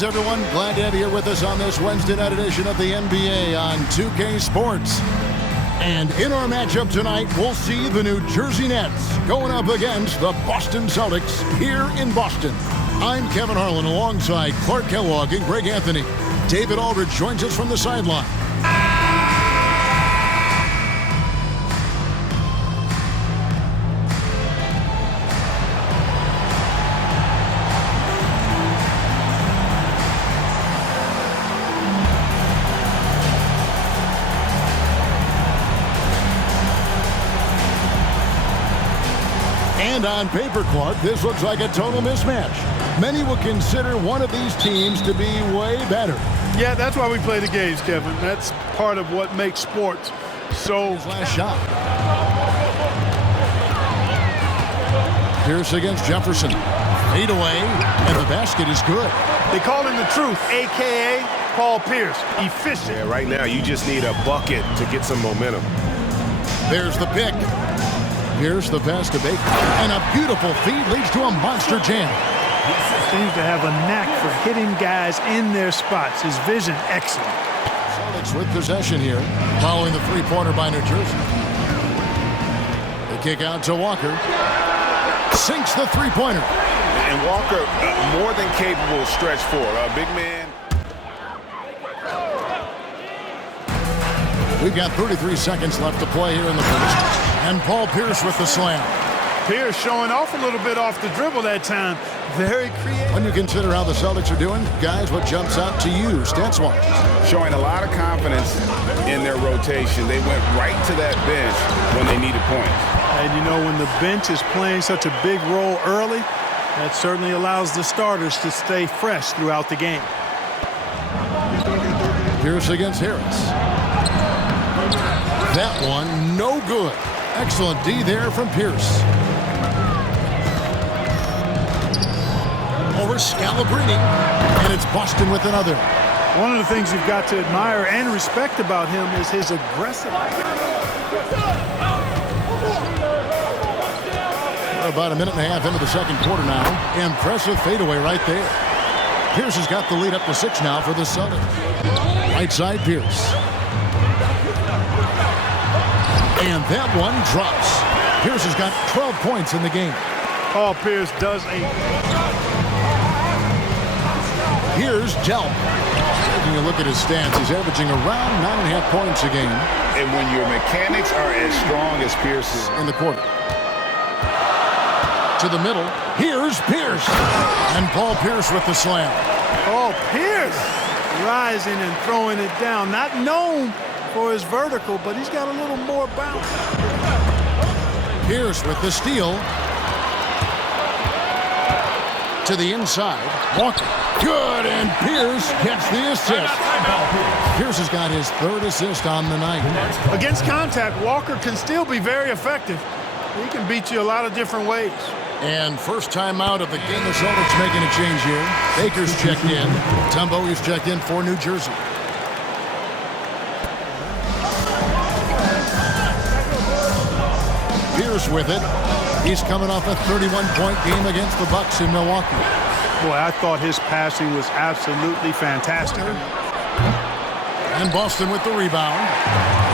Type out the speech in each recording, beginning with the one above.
Everyone, glad to have you here with us on this Wednesday night edition of the NBA on 2K Sports. And in our matchup tonight, we'll see the New Jersey Nets going up against the Boston Celtics here in Boston. I'm Kevin Harlan alongside Clark Kellogg and Greg Anthony. David Aldridge joins us from the sideline. And on paper, Clark, this looks like a total mismatch. Many will consider one of these teams to be way better. Yeah, that's why we play the games, Kevin. That's part of what makes sports so... His last shot. Pierce against Jefferson. Fade away, and the basket is good. They call him the truth, a.k.a. Paul Pierce. Efficient. Yeah, right now you just need a bucket to get some momentum. There's the pick. Here's the pass to Baker. And a beautiful feed leads to a monster jam. He seems to have a knack for hitting guys in their spots. His vision, excellent. Celtics with possession here, following the three-pointer by New Jersey. The kick out to Walker. Sinks the three-pointer. And Walker, more than capable stretch four. A big man. We've got 33 seconds left to play here in the first. And Paul Pierce with the slam. Pierce showing off a little bit off the dribble that time. Very creative. When you consider how the Celtics are doing, guys, what jumps out to you, stats-wise? Showing a lot of confidence in their rotation. They went right to that bench when they needed points. And you know, when the bench is playing such a big role early, that certainly allows the starters to stay fresh throughout the game. Pierce against Harris. That one, no good. Excellent D there from Pierce. Over Scalabrine, and it's Boston with another. One of the things you've got to admire and respect about him is his aggressive. We're about a minute and a half into the second quarter now. Impressive fadeaway right there. Pierce has got the lead up to 6 now for the Celtics. Right side, Pierce. And that one drops. Pierce has got 12 points in the game. Paul Pierce does a... Here's Delp. Taking a look at his stats, he's averaging around 9.5 points a game. And when your mechanics are as strong as Pierce's in the quarter. To the middle. Here's Pierce. And Paul Pierce with the slam. Paul Pierce rising and throwing it down. Not known for his vertical, but he's got a little more bounce. Pierce with the steal. To the inside. Walker. Good, and Pierce gets the assist. Pierce has got his 3rd assist on the night. Against contact, Walker can still be very effective. He can beat you a lot of different ways. And first time out of the game, the Celtics making a change here. Baker's checked in. Tumbo is checked in for New Jersey. Pierce with it. He's coming off a 31-point game against the Bucks in Milwaukee. Boy, I thought his passing was absolutely fantastic. And Boston with the rebound.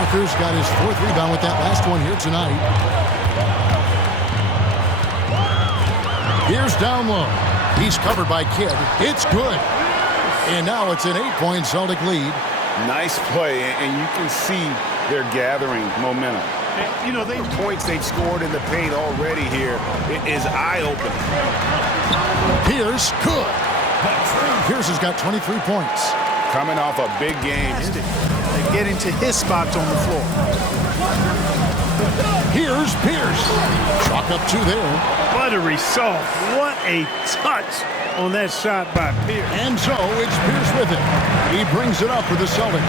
Walker's got his 4th rebound with that last one here tonight. Here's down low. He's covered by Kidd. It's good. And now it's an 8-point Celtic lead. nice play, and you can see they're gathering momentum. You know, the points they've scored in the paint already here is eye-opening. Pierce, good. Pierce has got 23 points. Coming off a big game. They're getting to his spots on the floor. Here's Pierce. Chalk up 2 there. Buttery soft. What a touch on that shot by Pierce. And so it's Pierce with it. He brings it up for the Celtics.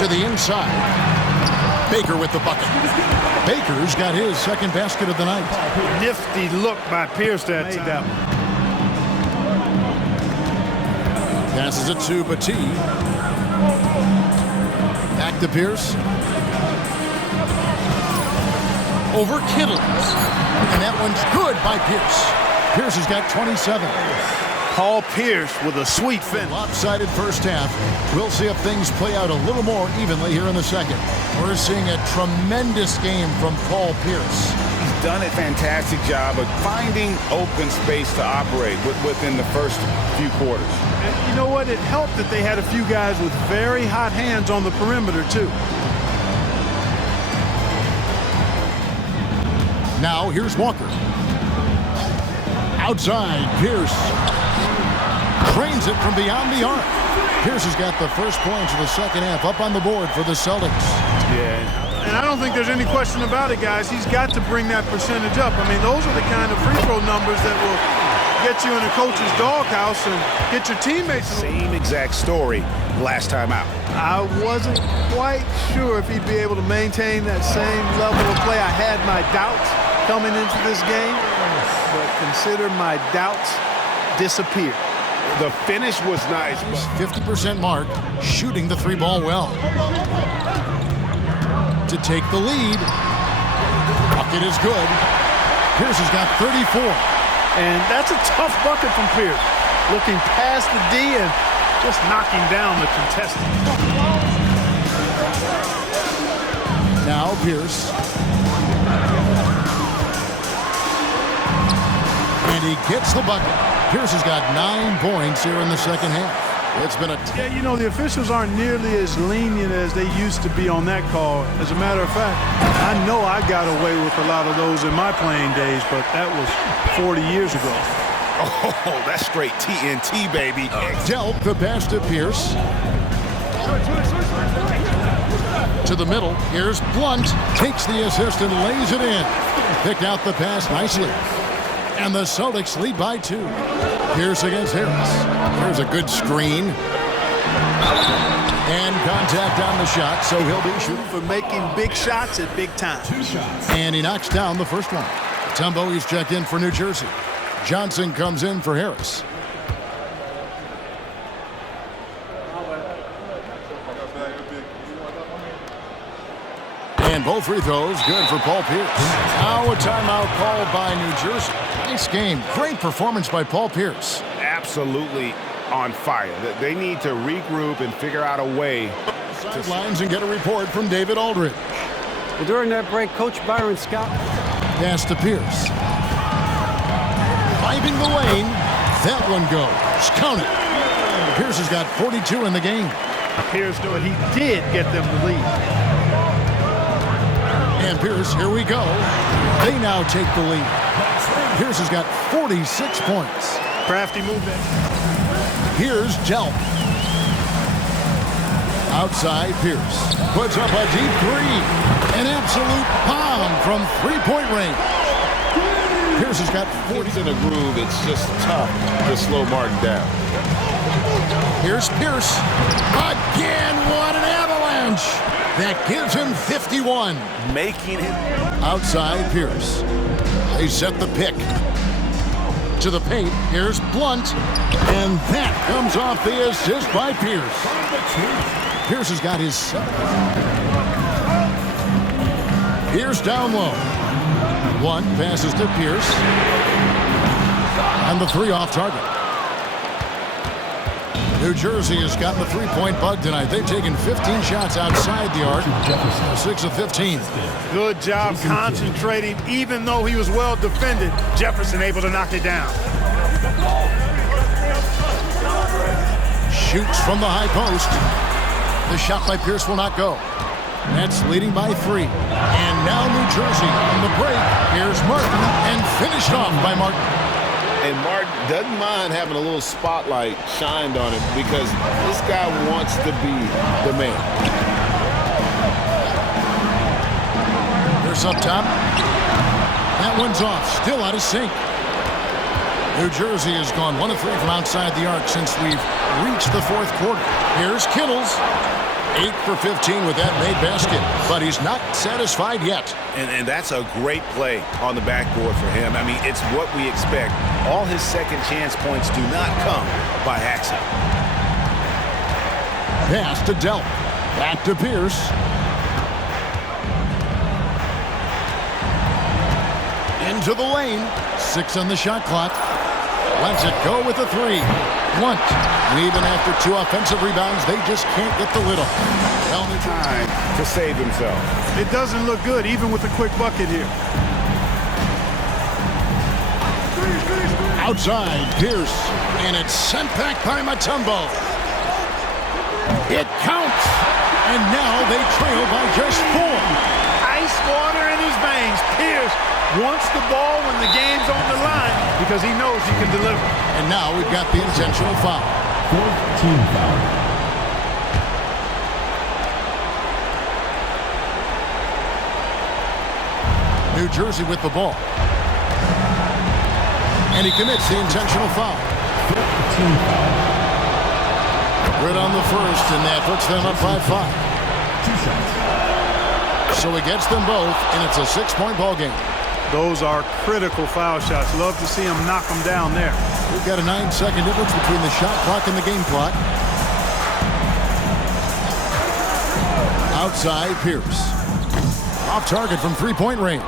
To the inside. Baker with the bucket. Baker's got his second basket of the night. Nifty look by Pierce that time. Passes it to Battie. Back to Pierce. Over Kittles. And that one's good by Pierce. Pierce has got 27. Paul Pierce with a sweet finish. Lopsided first half. We'll see if things play out a little more evenly here in the second. We're seeing a tremendous game from Paul Pierce. He's done a fantastic job of finding open space to operate within the first few quarters. And you know what? It helped that they had a few guys with very hot hands on the perimeter, too. Now here's Walker. Outside, Pierce trains it from beyond the arc. Pierce has got the first points of the second half up on the board for the Celtics. Yeah. And I don't think there's any question about it, guys. He's got to bring that percentage up. I mean, those are the kind of free throw numbers that will get you in a coach's doghouse and get your teammates. Same exact story last time out. I wasn't quite sure if he'd be able to maintain that same level of play. I had my doubts coming into this game, but consider my doubts disappeared. The finish was nice. 50% mark, shooting the three ball well. To take the lead. Bucket is good. Pierce has got 34. And that's a tough bucket from Pierce. Looking past the D and just knocking down the contestant. Now Pierce. And he gets the bucket. Pierce has got 9 points here in the second half. It's been a... Yeah, you know, the officials aren't nearly as lenient as they used to be on that call. As a matter of fact, I know I got away with a lot of those in my playing days, but that was 40 years ago. Oh, that's straight TNT, baby. Delp the pass to Pierce. To the middle. Here's Blunt. Takes the assist and lays it in. Picked out the pass nicely. And the Celtics lead by 2. Pierce against Harris. Here's a good screen. And contact on the shot, so he'll be shooting for making big shots at big time. And he knocks down the first one. Tumbo, he's checked in for New Jersey. Johnson comes in for Harris. And both free throws good for Paul Pierce. Now a timeout called by New Jersey. Nice game. Great performance by Paul Pierce. Absolutely on fire. They need to regroup and figure out a way. Sidelines and get a report from David Aldridge. Well, during that break, Coach Byron Scott. Pass to Pierce. Driving the lane. That one goes. Count it. Pierce has got 42 in the game. Pierce knew it. He did get them the lead. And Pierce, here we go. They now take the lead. Pierce has got 46 points. Crafty move there. Here's Delp. Outside Pierce. Puts up a deep three. An absolute bomb from three-point range. Pierce has got 40. In a groove, it's just tough to slow Martin down. Here's Pierce. Again, what an avalanche. That gives him 51. Making him. Outside Pierce. They set the pick. To the paint. Here's Blunt. And that comes off the assist by Pierce. Pierce has got his 7th. Pierce down low. One passes to Pierce. And the 3 off target. New Jersey has gotten the three-point bug tonight. They've taken 15 shots outside the arc. 6 of 15. Good job concentrating, even though he was well defended. Jefferson able to knock it down. Shoots from the high post. The shot by Pierce will not go. Nets leading by 3. And now New Jersey on the break. Here's Martin and finished off by Martin. And Martin doesn't mind having a little spotlight shined on him because this guy wants to be the man. Here's up top. That one's off. Still out of sync. New Jersey has gone 1 of 3 from outside the arc since we've reached the 4th quarter. Here's Kittles. 8 for 15 with that made basket, but he's not satisfied yet. And that's a great play on the backboard for him. I mean, it's what we expect. All his second chance points do not come by accident. Pass to Delp. Back to Pierce. Into the lane. 6 on the shot clock. Lets it go with a three. Once. And even after 2 offensive rebounds, they just can't get the lid on. Time to save himself. It doesn't look good, even with a quick bucket here. Outside, Pierce. And it's sent back by Mutombo. It counts. And now they trail by just 4. Ice water in his veins. Pierce wants the ball when the game's on the line because he knows he can deliver. And now we've got the intentional foul. 14 foul. New Jersey with the ball. And he commits the intentional foul. 15 foul. Good on the first, and that puts them up by 5. 2 shots. So he gets them both, and it's a 6-point ball game. Those are critical foul shots. Love to see him knock them down there. We've got a 9-second difference between the shot clock and the game clock. Outside, Pierce. Off target from 3-point range.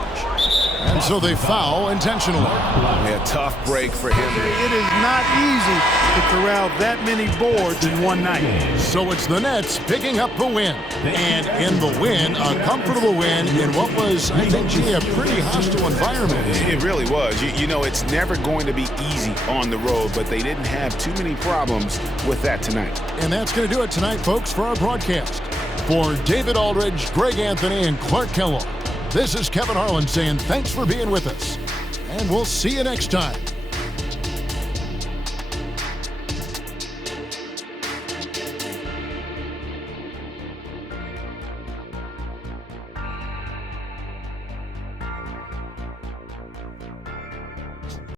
And so they foul intentionally. A tough break for him. It is not easy to corral that many boards in one night. So it's the Nets picking up the win. And in the win, a comfortable win in what was, I think, a pretty hostile environment. It really was. You know, it's never going to be easy on the road, but they didn't have too many problems with that tonight. And that's going to do it tonight, folks, for our broadcast. For David Aldridge, Greg Anthony, and Clark Kellogg, this is Kevin Harlan saying thanks for being with us. And we'll see you next time.